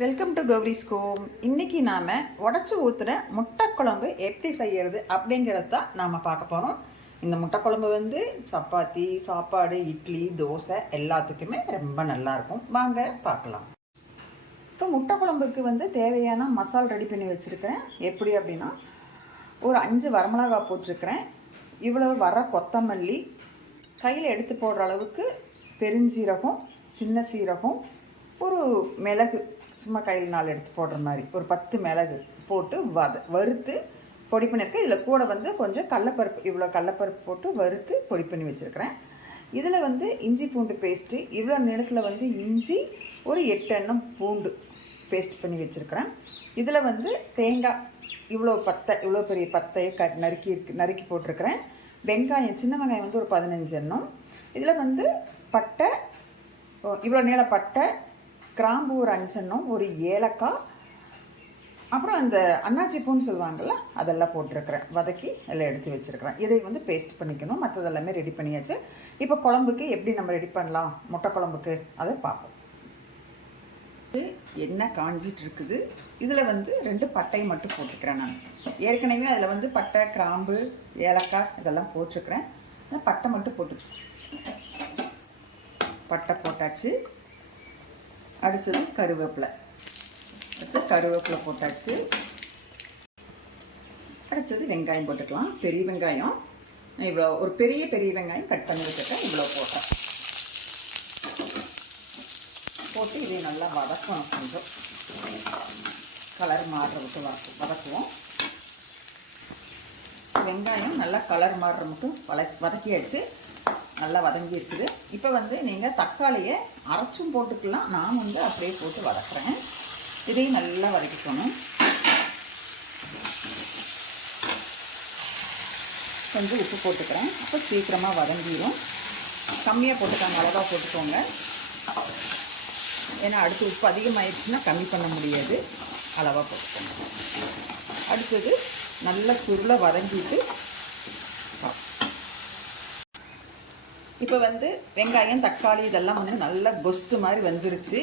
Welcome to Gowri's home. இன்னைக்கு நாம் உடச்சி ஊற்றுன முட்டை குழம்பு எப்படி செய்யறது அப்படிங்கிறது தான் நாம் பார்க்க போகிறோம். இந்த முட்டை குழம்பு வந்து சப்பாத்தி, சாப்பாடு, இட்லி, தோசை எல்லாத்துக்குமே ரொம்ப நல்லாயிருக்கும். வாங்க பார்க்கலாம். இப்போ முட்டை குழம்புக்கு வந்து தேவையான மசால் ரெடி பண்ணி வச்சுருக்கிறேன். எப்படி அப்படின்னா, ஒரு 5 வரமிளகாய் போட்டிருக்கிறேன். இவ்வளோ வர கொத்தமல்லி, கையில் எடுத்து போடுற அளவுக்கு பெருஞ்சீரகம், சின்ன சீரகம், ஒரு மிளகு சும்மா கையில் 4 எடுத்து போடுற மாதிரி ஒரு 10 மிளகு போட்டு வறுத்து பொடி பண்ணியிருக்கேன். இதில் கூட வந்து கொஞ்சம் கடலப்பருப்பு, இவ்வளோ கடலப்பருப்பு போட்டு வறுத்து பொடி பண்ணி வச்சுருக்கிறேன். இதில் வந்து இஞ்சி பூண்டு பேஸ்ட்டு, இவ்வளோ நேரத்தில் வந்து இஞ்சி ஒரு 8 எண்ணம் பூண்டு பேஸ்ட் பண்ணி வச்சுருக்கிறேன். இதில் வந்து தேங்காய் இவ்வளோ பெரிய பத்தையை நறுக்கி போட்டிருக்கிறேன். வெங்காயம், சின்ன வெங்காயம் வந்து ஒரு 15 எண்ணம். இதில் வந்து பட்டை, இவ்வளோ நீள பட்டை, கிராம்பு ஒரு 5 எண்ணம், ஒரு ஏலக்காய், அப்புறம் அந்த அன்னாச்சி பூன்னு சொல்லுவாங்கள்ல, அதெல்லாம் போட்டிருக்கிறேன். வதக்கி எல்லாம் எடுத்து வச்சுருக்கிறேன். இதை வந்து பேஸ்ட் பண்ணிக்கணும். மற்றதெல்லாமே ரெடி பண்ணியாச்சு. இப்போ குழம்புக்கு எப்படி நம்ம ரெடி பண்ணலாம், முட்டை குழம்புக்கு அதை பார்ப்போம். எண்ணெய் காஞ்சிட்டு இருக்குது. இதில் வந்து 2 பட்டையை மட்டும் போட்டுக்கிறேன். நான் ஏற்கனவே அதில் வந்து பட்டை, கிராம்பு, ஏலக்காய் இதெல்லாம் போட்டிருக்கிறேன். பட்டை மட்டும் பட்டை போட்டாச்சு. அடுத்தது கருவேப்பிலை போட்டாச்சு. அடுத்தது வெங்காயம் போட்டுக்கலாம். பெரிய வெங்காயம் இவ்வளோ, ஒரு பெரிய வெங்காயம் கட் பண்ணி வச்சுட்டேன். இவ்வளோ போட்டு இதை நல்லா வதக்கணும். கொஞ்சம் கலர் மாறுறதுக்கு வதக்குவோம். வெங்காயம் நல்லா கலர் மாறுற மட்டும் வதக்கியாச்சு. நல்லா வதங்கி இருக்குது. இப்போ வந்து நீங்கள் தக்காளியை அரைச்சும் போட்டுக்கலாம். நான் வந்து அப்படியே போட்டு வதக்குறேன். இதையும் நல்லா வதக்கிக்கணும். கொஞ்சம் உப்பு போட்டுக்கிறேன். அப்போ சீக்கிரமாக வதங்கிடும். கம்மியாக போட்டுக்காங்க, அளவாக போட்டுக்கோங்க. ஏன்னா அடுத்து உப்பு அதிகமாகிடுச்சுன்னா கம்மி பண்ண முடியாது. அளவாக போட்டுக்கோங்க. அடுத்தது நல்லா சுருளை வதங்கிட்டு இப்போ வந்து வெங்காயம், தக்காளி இதெல்லாம் வந்து நல்லா கொஸ்து மாதிரி வந்துருச்சு.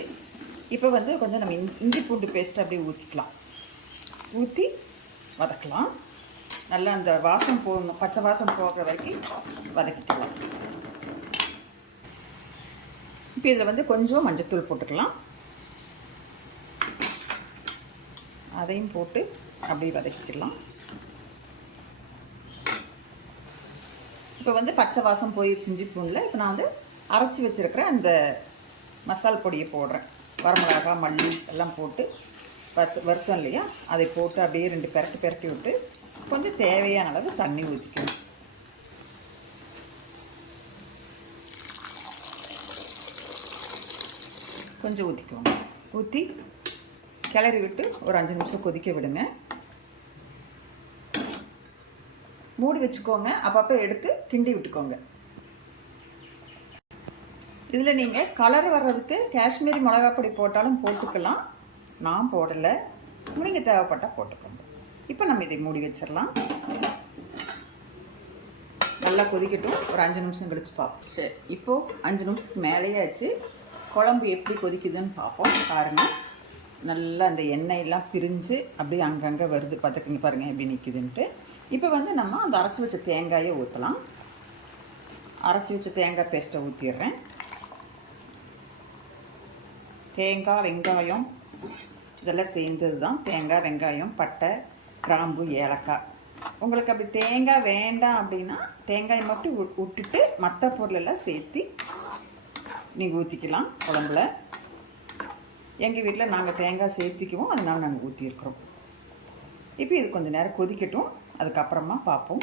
இப்போ வந்து கொஞ்சம் நம்ம இஞ்சி பூண்டு பேஸ்ட் அப்படியே ஊற்றி வதக்கலாம். நல்லா அந்த வாசம் போகணும், பச்சை வாசம் போகிற வரைக்கும் வதக்கிக்கலாம். இப்போ இதில் வந்து கொஞ்சம் மஞ்சத்தூள் போட்டுக்கலாம். அதையும் போட்டு அப்படியே வதக்கிக்கலாம். இப்போ வந்து பச்சை வாசம் போயிடுச்சு இஞ்சி பூண்டில். இப்போ நான் வந்து அரைச்சி வச்சுருக்கிறேன் அந்த மசால் பொடியை போடுறேன். வரமிளகாய், மல்லி எல்லாம் போட்டு வறுத்தோம் இல்லையா, அதை போட்டு அப்படியே 2 பெரட்டி விட்டு கொஞ்சம் தேவையான அளவு தண்ணி ஊற்றிக்கணும். கொஞ்சம் ஊற்றிக்குவோங்க. ஊற்றி கிளறி விட்டு ஒரு 5 நிமிஷம் கொதிக்க விடுங்க. மூடி வச்சுக்கோங்க. அப்பப்போ எடுத்து கிண்டி விட்டுக்கோங்க. இதில் நீங்கள் கலர் வர்றதுக்கு காஷ்மீரி மிளகாய் பொடி போட்டாலும் போட்டுக்கலாம். நான் போடலை. நீங்கள் தேவைப்பட்டால் போட்டுக்கோங்க. இப்போ நம்ம இதை மூடி வச்சிடலாம். நல்லா கொதிக்கட்டும். ஒரு 5 நிமிஷம் கழிச்சு பார்ப்போம். சரி, இப்போது 5 நிமிஷத்துக்கு மேலேயே ஆச்சு. குழம்பு எப்படி கொதிக்குதுன்னு பார்ப்போம். பாருங்கள், நல்லா அந்த எண்ணெயெல்லாம் பிரிஞ்சு அப்படியே அங்கங்கே வருது. பார்த்துக்கிங்க பாருங்கள் எப்படி நிற்குதுன்ட்டு. இப்போ வந்து நம்ம அந்த அரைச்சி வச்ச தேங்காயை ஊற்றலாம். அரைச்சி வச்ச தேங்காய் பேஸ்ட்டை ஊற்றிடுறேன். தேங்காய், வெங்காயம் இதெல்லாம் சேர்ந்தது தான். தேங்காய், வெங்காயம், பட்டை, கிராம்பு, ஏலக்காய். உங்களுக்கு அப்படி தேங்காய் வேண்டாம் அப்படின்னா தேங்காய் மட்டும் விட்டுட்டு மற்ற பொருளெல்லாம் சேர்த்து நீங்கள் ஊற்றிக்கலாம் குழம்புல. எங்கள் வீட்டில் நாங்கள் தேங்காய் சேர்த்திக்குவோம், அதனால் நாங்கள் ஊற்றிருக்கிறோம். இப்போ இது கொஞ்சம் நேரம் கொதிக்கட்டும். அதுக்கப்புறமா பார்ப்போம்.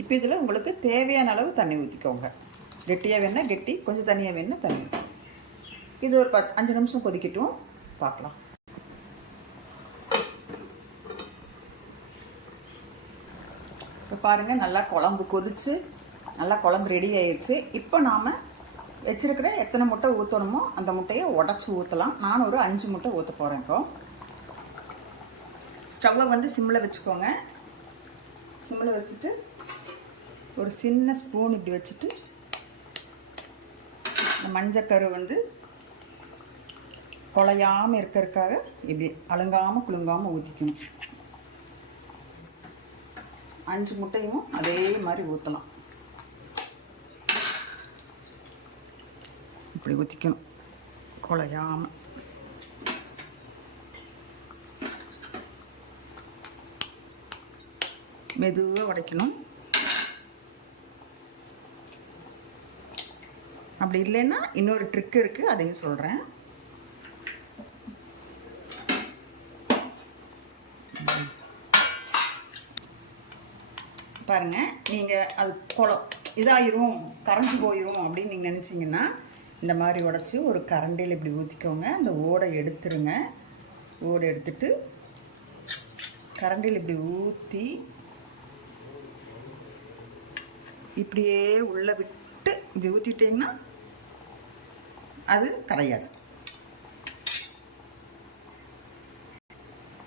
இப்போ இதில் உங்களுக்கு தேவையான அளவு தண்ணி ஊற்றிக்கோங்க. கெட்டியாக வேணால் கெட்டி, கொஞ்சம் தண்ணியாக வேணால் தண்ணி. இது ஒரு 5 நிமிஷம் கொதிக்கட்டும், பார்க்கலாம். இப்போ பாருங்கள், நல்லா குழம்பு கொதிச்சு நல்லா குழம்பு ரெடி ஆயிடுச்சு. இப்போ நாம் வச்சுருக்கிற எத்தனை முட்டை ஊற்றணுமோ அந்த முட்டையை உடச்சி ஊற்றலாம். நான் ஒரு 5 முட்டை ஊற்ற போகிறேன். இப்போ ஸ்டவ்வை வந்து சிம்மில் வச்சுக்கோங்க. சிம்மில் வச்சுட்டு ஒரு சின்ன ஸ்பூன் இப்படி வச்சுட்டு மஞ்சக்கரு வந்து குழையாமல் இருக்கிறதுக்காக இப்படி அழுங்காமல் குலுங்காமல் ஊற்றிக்கணும். 5 முட்டையும் அதே மாதிரி ஊற்றலாம். இப்படி ஊற்றிக்கணும் குழையாமல். மெதுவாக உடைக்கணும். அப்படி இல்லைன்னா இன்னொரு ட்ரிக் இருக்குது, அதையும் சொல்கிறேன். பாருங்கள், நீங்கள் அது இதாயிரும், கரைஞ்சி போயிடும் அப்படின்னு நீங்கள் நினச்சிங்கன்னா இந்த மாதிரி உடச்சி ஒரு கரண்டியில் இப்படி ஊற்றிக்கோங்க. அந்த ஓடை எடுத்துருங்க. ஓடை எடுத்துட்டு கரண்டியில் இப்படி ஊற்றி இப்படியே உள்ளே விட்டு இப்படி ஊற்றிட்டிங்கன்னா அது கரையாது.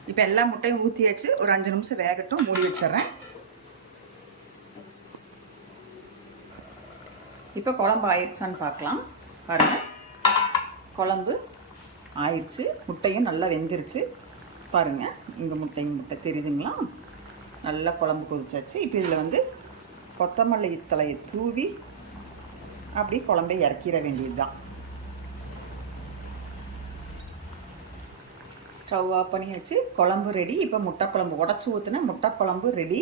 இப்போ எல்லா முட்டையும் ஊற்றியாச்சு. ஒரு 5 நிமிஷம் வேகட்டும், மூடி வச்சிட்றேன். இப்போ குழம்பு ஆயிடுச்சான்னு பார்க்கலாம். பாருங்கள், குழம்பு ஆயிடுச்சு. முட்டையும் நல்லா வெந்துருச்சு. பாருங்கள், இங்கே முட்டை தெரியுதுங்களா? நல்லா குழம்பு கொதிச்சாச்சு. இப்போ இதில் வந்து கொத்தமல்லி தலையை தூவி அப்படி குழம்பை இறக்கிட வேண்டியது தான். ஸ்டவ் ஆஃப் பண்ணியாச்சு. குழம்பு ரெடி. இப்போ முட்டை குழம்பு உடச்சி ஊற்றின முட்டை குழம்பு ரெடி.